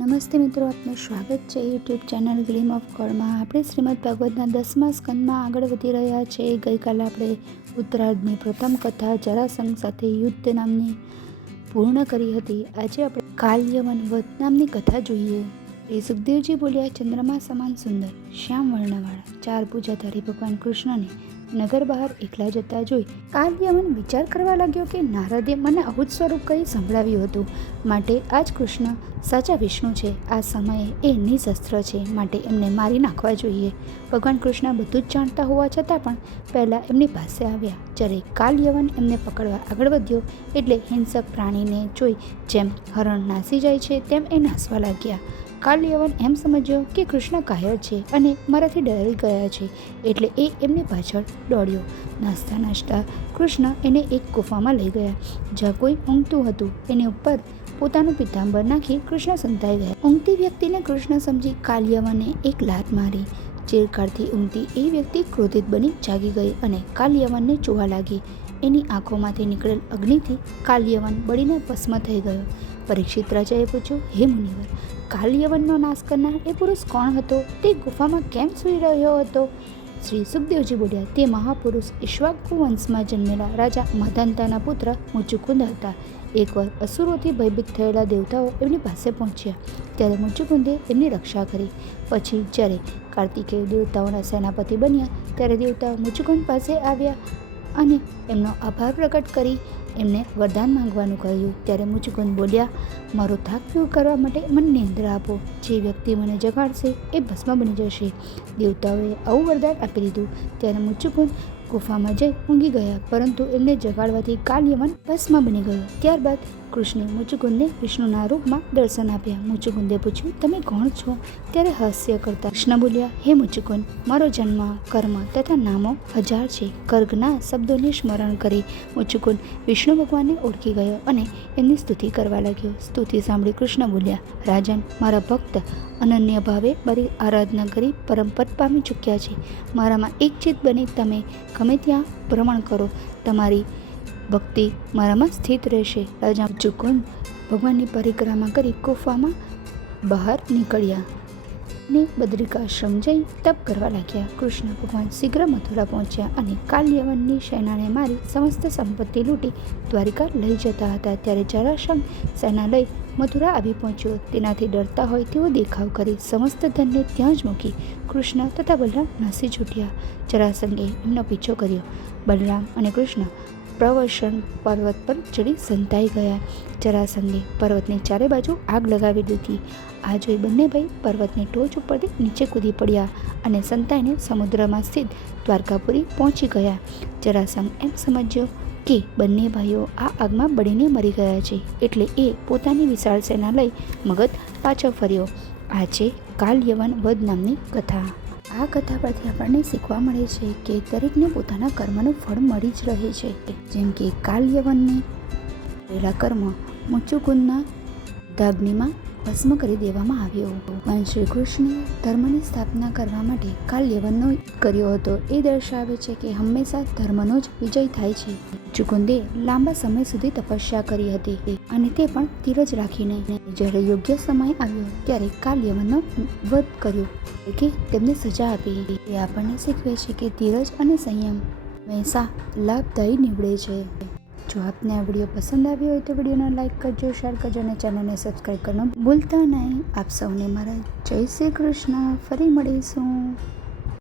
નમસ્તે મિત્રો, આપનું સ્વાગત છે યુટ્યુબ ચેનલ ગ્લીમ ઓફ ગોડમાં. આપણે શ્રીમદ ભાગવતના 10મા સ્કંદમાં આગળ વધી રહ્યા છે. ગઈકાલે આપણે ઉત્તરાર્ધની પ્રથમ કથા જરાસંઘ સાથે યુદ્ધ નામની પૂર્ણ કરી હતી. આજે આપણે કાલયવન વધ નામની કથા જોઈએ. એ સુખદેવજી બોલ્યા, ચંદ્રમા સમાન સુંદર શ્યામ વર્ણવાળા 4 પૂજાધારી ભગવાન કૃષ્ણને નગર બહાર એકલા જતા જોઈ કાલયવન વિચાર કરવા લાગ્યો કે નારદે મને અહુત સ્વરૂપ કહી સંભળાવ્યું હતું, માટે આજ કૃષ્ણ સાચા વિષ્ણુ છે. આ સમયે એ નિશસ્ત્ર છે, માટે એમને મારી નાખવા જોઈએ. ભગવાન કૃષ્ણ બધું જ જાણતા હોવા છતાં પણ પહેલાં એમની પાસે આવ્યા. જ્યારે કાલયવન એમને પકડવા આગળ વધ્યો એટલે હિંસક પ્રાણીને જોઈ જેમ હરણ નાસી જાય છે તેમ એ નાસવા લાગ્યા. કાલયવન એમ સમજ્યો કે કૃષ્ણ કાયર છે અને મારાથી ડરી ગયા છે, એટલે એ એમની પાછળ દોડ્યો. નાચતા નાચતા કૃષ્ણ એને એક ગુફામાં લઈ ગયા, જ્યાં કોઈ ઊંઘતું હતું. એની ઉપર પોતાનું પિતાંબર નાખી કૃષ્ણ સંતાઈ ગયા. ઊંઘતી વ્યક્તિને કૃષ્ણ સમજી કાલયવને એક લાત મારી. ચિરકાળથી ઊંઘતી એ વ્યક્તિ ક્રોધિત બની જાગી ગઈ અને કાલયવનને જોવા લાગી. એની આંખોમાંથી નીકળેલ અગ્નિથી કાલયવન બળીને ભસ્મ થઈ ગયો. પરીક્ષિત રાજાએ પૂછ્યું, હે મુનિવર, કાલયવનનો નાશ કરનાર એ પુરુષ કોણ હતો? તે ગુફામાં કેમ સૂઈ રહ્યો હતો? શ્રી સુખદેવજી બોલ્યા, તે મહાપુરુષ ઈક્ષ્વાકુ વંશમાં જન્મેલા રાજા મદંતાના પુત્ર મુચુકુંદ હતા. એકવાર અસુરોથી ભયભીત થયેલા દેવતાઓ એમની પાસે પહોંચ્યા, ત્યારે મુચુકુંદે એમની રક્ષા કરી. પછી જ્યારે કાર્તિકેય દેવતાઓના સેનાપતિ બન્યા, ત્યારે દેવતાઓ મુચુકુંદ પાસે આવ્યા અને એમનો આભાર પ્રકટ કરી એમને વરદાન માંગવાનું કહ્યું. ત્યારે મુચુકુંદ બોલ્યા, મારો થાક દૂર કરવા માટે મને નિંદ્રા આપો. જે વ્યક્તિ મને જગાડશે એ ભસ્મ બની જશે. દેવતાઓએ આવું વરદાન આપી દીધું. ત્યારે મુચુકુંદ ગુફામાં જઈ ઊંઘી ગયા, પરંતુ એમને જગાડવાથી કાલયવન ભસ્મ બની ગયો. ત્યારબાદ કૃષ્ણે મુચુકુંદને વિષ્ણુના રૂપમાં દર્શન આપ્યા. મુચુકુંદે પૂછ્યું, તમે કોણ છો? ત્યારે હાસ્ય કરતા કૃષ્ણ બોલ્યા, હે મુચુકુંદ, મારો જન્મ, કર્મ તથા નામો 1000 છે. કર્ગના શબ્દોને સ્મરણ કરી મુચુકુંદ વિષ્ણુ ભગવાનને ઓળખી ગયો અને એમની સ્તુતિ કરવા લાગ્યો. સ્તુતિ સાંભળી કૃષ્ણ બોલ્યા, રાજન, મારા ભક્ત અનન્ય ભાવે મારી આરાધના કરી પરમ પદ પામી ચૂક્યા છે. મારામાં એક ચિત્ત બની તમે ગમે ત્યાં ભ્રમણ કરો, તમારી ભક્તિ મારામાં સ્થિત રહેશે. રાજા મુચુકુંદ ભગવાનની પરિક્રમા કરી ગુફામાં બહાર નીકળ્યા ને બદ્રિકાશ્રમ જઈ તપ કરવા લાગ્યા. કૃષ્ણ ભગવાન શીઘ્ર મથુરા પહોંચ્યા અને કાલયવનની સેનાને મારી સમસ્ત સંપત્તિ લૂંટી દ્વારિકા લઈ જતા હતા. ત્યારે જરાસંઘ સેના લઈ મથુરા આવી પહોંચ્યો. તેનાથી ડરતા હોય તેવો દેખાવ કરી સમસ્ત ધનને ત્યાં જ મૂકી કૃષ્ણ તથા બલરામ નાસી છૂટ્યા. જરાસંઘે એમનો પીછો કર્યો. બલરામ અને કૃષ્ણ પ્રવર્ષણ પર્વત પર ચડી સંતાઈ ગયા. જરાસંઘે પર્વતની ચારે બાજુ આગ લગાવી દીધી. આ જોઈ બંને ભાઈ પર્વતની ટોચ ઉપરથી નીચે કૂદી પડ્યા અને સંતાઈને સમુદ્રમાં સ્થિત દ્વારકાપુરી પહોંચી ગયા. જરાસંઘ એમ સમજ્યો કે બંને ભાઈઓ આ આગમાં બળીને મરી ગયા છે, એટલે એ પોતાની વિશાળ સેના લઈ મગધ પાછો ફર્યો. આ છે કાલયવન વધ નામની કથા. આ કથા પરથી આપણને શીખવા મળે છે કે દરેકને પોતાના કર્મનું ફળ મળી જ રહે છે. જેમ કે કાલયવનને કરેલા કર્મ મુચુકુંદના દાગ્નિમાં ભસ્મ કરી દેવામાં આવ્યો. ભગવાન શ્રી કૃષ્ણે ધર્મની સ્થાપના કરવા માટે કાલયવનનો યુદ્ધ કર્યો હતો. એ દર્શાવે છે કે હંમેશા ધર્મનો જ વિજય થાય છે. મુચુકુંદે લાંબા સમય સુધી તપસ્યા કરી હતી અને તે પણ ધીરજ રાખીને. જ્યારે યોગ્ય સમય આવ્યો ત્યારે કાલયવનનો વધ કર્યો, કે તેમને સજા આપી. એ આપણને શીખવે છે કે ધીરજ અને સંયમ હંમેશા લાભદાયી નીવડે છે. જો આપને આ વિડીયો પસંદ આવ્યો હોય તો વિડીયોને લાઇક કરજો, શેર કરજો અને ચેનલને સબસ્ક્રાઈબ કરવાનું ભૂલતા નહીં. આપ સૌને મારા જય શ્રી કૃષ્ણ. ફરી મળીશું.